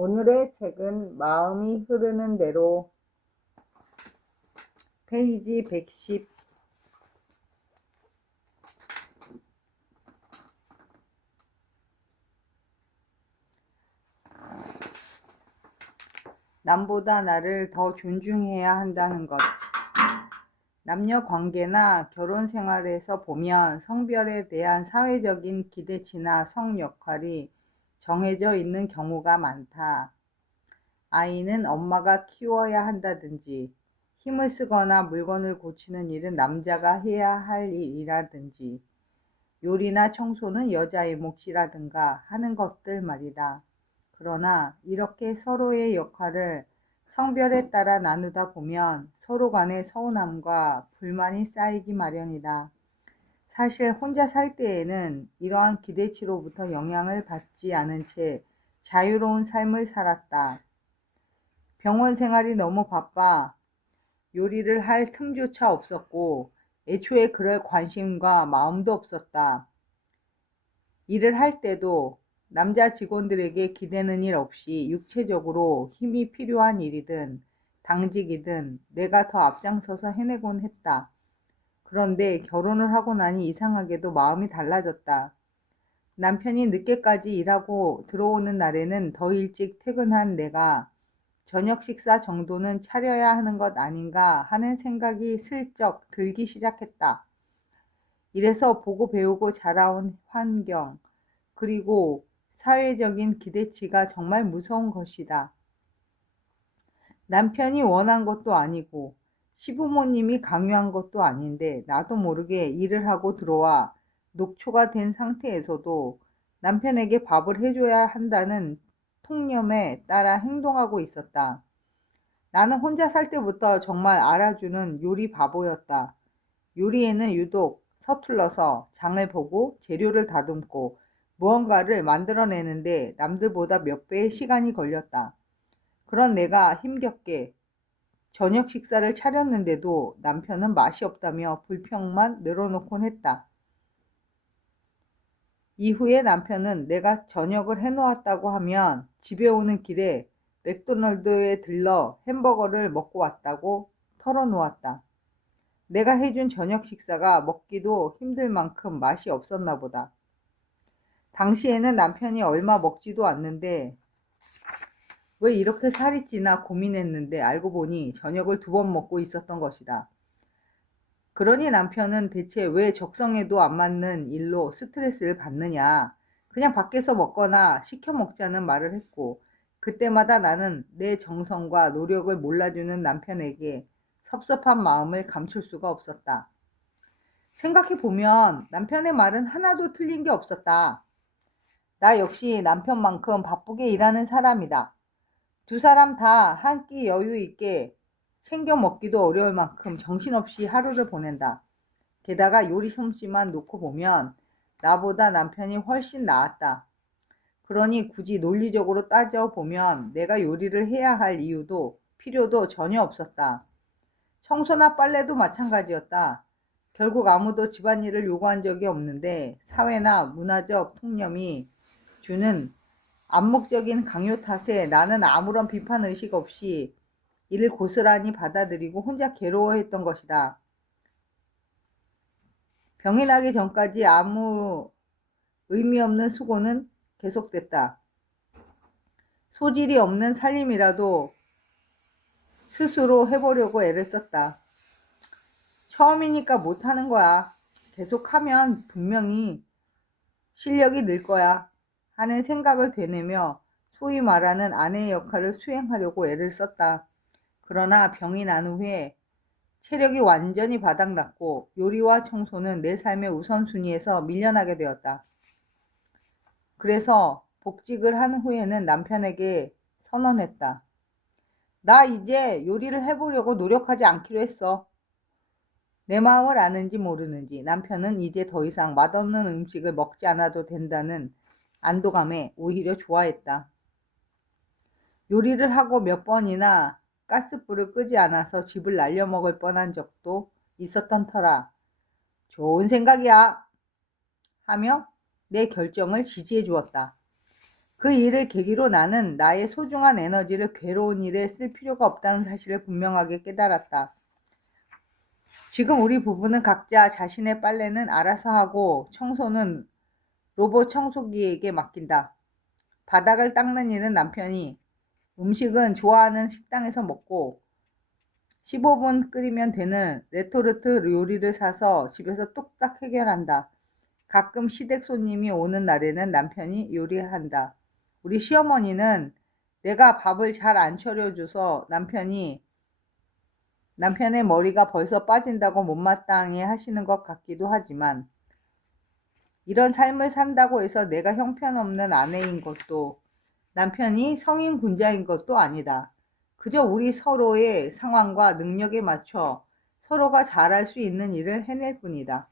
오늘의 책은 마음이 흐르는 대로 페이지 110. 남보다 나를 더 존중해야 한다는 것. 남녀 관계나 결혼 생활에서 보면 성별에 대한 사회적인 기대치나 성 역할이 정해져 있는 경우가 많다. 아이는 엄마가 키워야 한다든지, 힘을 쓰거나 물건을 고치는 일은 남자가 해야 할 일이라든지, 요리나 청소는 여자의 몫이라든가 하는 것들 말이다. 그러나 이렇게 서로의 역할을 성별에 따라 나누다 보면 서로 간의 서운함과 불만이 쌓이기 마련이다. 사실 혼자 살 때에는 이러한 기대치로부터 영향을 받지 않은 채 자유로운 삶을 살았다. 병원 생활이 너무 바빠 요리를 할 틈조차 없었고 애초에 그럴 관심과 마음도 없었다. 일을 할 때도 남자 직원들에게 기대는 일 없이 육체적으로 힘이 필요한 일이든 당직이든 내가 더 앞장서서 해내곤 했다. 그런데 결혼을 하고 나니 이상하게도 마음이 달라졌다. 남편이 늦게까지 일하고 들어오는 날에는 더 일찍 퇴근한 내가 저녁 식사 정도는 차려야 하는 것 아닌가 하는 생각이 슬쩍 들기 시작했다. 이래서 보고 배우고 자라온 환경, 그리고 사회적인 기대치가 정말 무서운 것이다. 남편이 원한 것도 아니고 시부모님이 강요한 것도 아닌데 나도 모르게 일을 하고 들어와 녹초가 된 상태에서도 남편에게 밥을 해줘야 한다는 통념에 따라 행동하고 있었다. 나는 혼자 살 때부터 정말 알아주는 요리 바보였다. 요리에는 유독 서툴러서 장을 보고 재료를 다듬고 무언가를 만들어내는데 남들보다 몇 배의 시간이 걸렸다. 그런 내가 힘겹게 저녁 식사를 차렸는데도 남편은 맛이 없다며 불평만 늘어놓곤 했다. 이후에 남편은 내가 저녁을 해놓았다고 하면 집에 오는 길에 맥도날드에 들러 햄버거를 먹고 왔다고 털어놓았다. 내가 해준 저녁 식사가 먹기도 힘들 만큼 맛이 없었나 보다. 당시에는 남편이 얼마 먹지도 않는데 왜 이렇게 살이 찌나 고민했는데 알고 보니 저녁을 2번 먹고 있었던 것이다. 그러니 남편은 대체 왜 적성에도 안 맞는 일로 스트레스를 받느냐, 그냥 밖에서 먹거나 시켜 먹자는 말을 했고, 그때마다 나는 내 정성과 노력을 몰라주는 남편에게 섭섭한 마음을 감출 수가 없었다. 생각해보면 남편의 말은 하나도 틀린 게 없었다. 나 역시 남편만큼 바쁘게 일하는 사람이다. 2사람 다 한 끼 여유 있게 챙겨 먹기도 어려울 만큼 정신없이 하루를 보낸다. 게다가 요리 솜씨만 놓고 보면 나보다 남편이 훨씬 나았다. 그러니 굳이 논리적으로 따져보면 내가 요리를 해야 할 이유도 필요도 전혀 없었다. 청소나 빨래도 마찬가지였다. 결국 아무도 집안일을 요구한 적이 없는데 사회나 문화적 통념이 주는 암묵적인 강요 탓에 나는 아무런 비판 의식 없이 이를 고스란히 받아들이고 혼자 괴로워했던 것이다. 병이 나기 전까지 아무 의미 없는 수고는 계속됐다. 소질이 없는 살림이라도 스스로 해보려고 애를 썼다. 처음이니까 못하는 거야. 계속하면 분명히 실력이 늘 거야 하는 생각을 되뇌며 소위 말하는 아내의 역할을 수행하려고 애를 썼다. 그러나 병이 난 후에 체력이 완전히 바닥났고 요리와 청소는 내 삶의 우선순위에서 밀려나게 되었다. 그래서 복직을 한 후에는 남편에게 선언했다. 나 이제 요리를 해보려고 노력하지 않기로 했어. 내 마음을 아는지 모르는지 남편은 이제 더 이상 맛없는 음식을 먹지 않아도 된다는 안도감에 오히려 좋아했다. 요리를 하고 몇 번이나 가스불을 끄지 않아서 집을 날려먹을 뻔한 적도 있었던 터라 좋은 생각이야 하며 내 결정을 지지해 주었다. 그 일을 계기로 나는 나의 소중한 에너지를 괴로운 일에 쓸 필요가 없다는 사실을 분명하게 깨달았다. 지금 우리 부부는 각자 자신의 빨래는 알아서 하고 청소는 로봇 청소기에게 맡긴다. 바닥을 닦는 일은 남편이, 음식은 좋아하는 식당에서 먹고 15분 끓이면 되는 레토르트 요리를 사서 집에서 뚝딱 해결한다. 가끔 시댁 손님이 오는 날에는 남편이 요리한다. 우리 시어머니는 내가 밥을 잘 안 차려줘서 남편의 머리가 벌써 빠진다고 못마땅해 하시는 것 같기도 하지만, 이런 삶을 산다고 해서 내가 형편없는 아내인 것도 남편이 성인 군자인 것도 아니다. 그저 우리 서로의 상황과 능력에 맞춰 서로가 잘할 수 있는 일을 해낼 뿐이다.